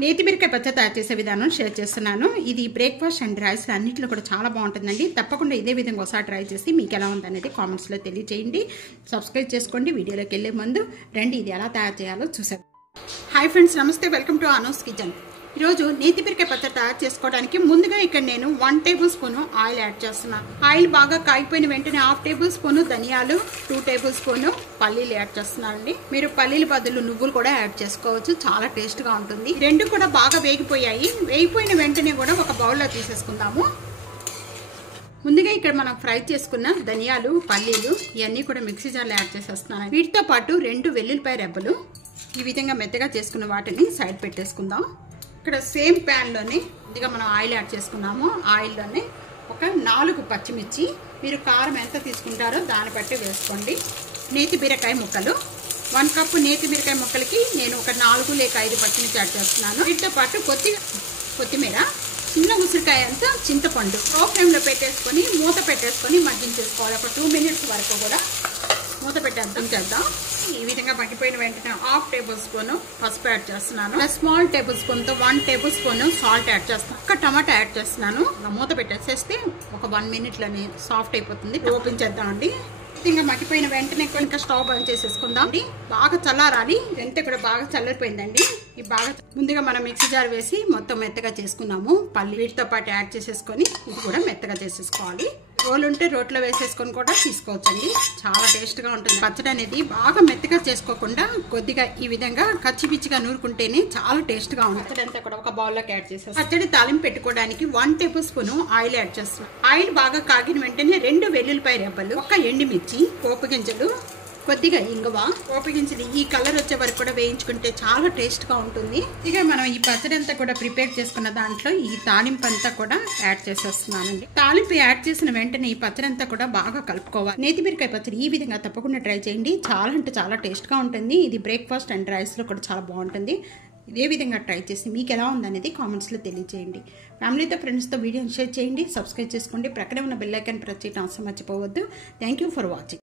నేతి బీరకాయ పచ్చడి తయారు చేసే విధానం షేర్ చేస్తున్నాను. ఇది బ్రేక్ఫాస్ట్ అండ్ రైస్ అన్నింటిలో కూడా చాలా బాగుంటుందండి. తప్పకుండా ఇదే విధంగా ఒకసారి ట్రై చేసి మీకు ఎలా ఉందనేది కామెంట్స్లో తెలియజేయండి. సబ్స్క్రైబ్ చేసుకోండి. వీడియోలోకి వెళ్ళే ముందు రండి ఇది ఎలా తయారు చేయాలో చూసారు. హాయ్ ఫ్రెండ్స్, నమస్తే, వెల్కమ్ టు అనూస్ కిచెన్. ఈరోజు నేతి బీరకాయ పచ్చడి తయారు చేసుకోవడానికి ముందుగా ఇక్కడ నేను 1 టేబుల్ స్పూన్ ఆయిల్ యాడ్ చేస్తున్నాను. ఆయిల్ బాగా కాగిపోయిన వెంటనే 1/2 టేబుల్ స్పూన్ ధనియాలు, 2 టేబుల్ స్పూన్ పల్లీలు యాడ్ చేస్తున్నానండి. మీరు పల్లీల బదులు నువ్వులు కూడా యాడ్ చేసుకోవచ్చు, చాలా టేస్ట్గా ఉంటుంది. రెండు కూడా బాగా వేగిపోయాయి. వేగిపోయిన వెంటనే కూడా ఒక బౌల్లో తీసేసుకుందాము. ముందుగా ఇక్కడ మనం ఫ్రై చేసుకున్న ధనియాలు, పల్లీలు ఇవన్నీ కూడా మిక్సీ జార్లో యాడ్ చేసేస్తున్నాను. వీటితో పాటు 2 వెల్లుల్లిపాయ రెబ్బలు ఈ విధంగా మెత్తగా చేసుకున్న వాటిని సైడ్ పెట్టేసుకుందాం. ఇక్కడ సేమ్ ప్యాన్లోనే ముందుగా మనం ఆయిల్ యాడ్ చేసుకున్నాము. ఆయిల్లోనే ఒక 4 పచ్చిమిర్చి, మీరు కారం ఎంత తీసుకుంటారో దాన్ని బట్టి వేసుకోండి. నేతి బీరకాయ ముక్కలు 1 కప్పు నేతి బీరకాయ ముక్కలకి నేను ఒక 4 లేక 5 పచ్చిమిర్చి యాడ్ చేస్తున్నాను. వీటితో పాటు కొత్తిమీర, చిన్న ఉసిరికాయ అంతా చింతపండు లో ఫ్లేమ్లో పెట్టేసుకొని మూత పెట్టేసుకొని మగ్గించేసుకోవాలి. ఒక 2 మినిట్స్ వరకు కూడా మూత పెట్టేద్దాం చేద్దాం. ఈ విధంగా మగ్గిపోయిన వెంటనే 1/2 టేబుల్ స్పూన్ పసుపు యాడ్ చేస్తున్నాను. స్మాల్ టేబుల్ స్పూన్ తో 1 టేబుల్ స్పూన్ సాల్ట్ యాడ్ చేస్తున్నాను. ఒక టమాటా యాడ్ చేస్తున్నాను. మూత పెట్టేసేస్తే ఒక 1 మినిట్ లోనే సాఫ్ట్ అయిపోతుంది. ఓపెన్ చేద్దామండి. ఇంకా మగ్గిపోయిన వెంటనే ఇంకా స్టవ్ బంద్ చేసేసుకుందాం. బాగా చల్లారాలి. వెంటనే కూడా బాగా చల్లారిపోయిందండి. ఈ బాగా ముందుగా మనం మిక్సీ జార్ వేసి మొత్తం మెత్తగా చేసుకున్నాము. పల్లి వీటితో పాటు యాడ్ చేసేసుకొని ఇది కూడా మెత్తగా చేసేసుకోవాలి. రోలు ఉంటే రోట్లో వేసేసుకొని కూడా తీసుకోవచ్చండి. చాలా టేస్ట్గా ఉంటుంది. పచ్చడి అనేది బాగా మెత్తగా చేసుకోకుండా కొద్దిగా ఈ విధంగా కచ్చిపిచ్చిగా నూరుకుంటేనే చాలా టేస్ట్గా ఉంటుంది. పచ్చడి అంతా కూడా ఒక బౌల్లోకి యాడ్ చేసేసి పచ్చడి తాలింపు పెట్టుకోవడానికి 1 టేబుల్ స్పూన్ ఆయిల్ యాడ్ చేస్తున్నాం. ఆయిల్ బాగా కాగిన వెంటనే 2 వెల్లుల్లిపాయ రెబ్బలు, 1 ఎండుమిర్చి, పోపు గింజలు, కొద్దిగా ఇంగువ, పోపు గింజలు ఈ కలర్ వచ్చే వరకు కూడా వేయించుకుంటే చాలా టేస్ట్గా ఉంటుంది. ఇక మనం ఈ పచ్చడి అంతా కూడా ప్రిపేర్ చేసుకున్న దాంట్లో ఈ తాలింపు అంతా కూడా యాడ్ చేసేస్తున్నానండి. తాలింపు యాడ్ చేసిన వెంటనే ఈ పచ్చడి అంతా కూడా బాగా కలుపుకోవాలి. నేతి బీరకాయ పచ్చడి ఈ విధంగా తప్పకుండా ట్రై చేయండి. చాలా అంటే చాలా టేస్ట్గా ఉంటుంది. ఇది బ్రేక్ఫాస్ట్ అండ్ రైస్లో కూడా చాలా బాగుంటుంది. ఇదే విధంగా ట్రై చేసి మీకు ఎలా ఉందనేది కామెంట్స్లో తెలియజేయండి. ఫ్యామిలీతో, ఫ్రెండ్స్తో వీడియోని షేర్ చేయండి. సబ్స్క్రైబ్ చేసుకోండి. ప్రక్కనే ఉన్న బెల్ ఐకాన్ ప్రెస్ చేయడం అసలు మర్చిపోవద్దు. Thank you for watching.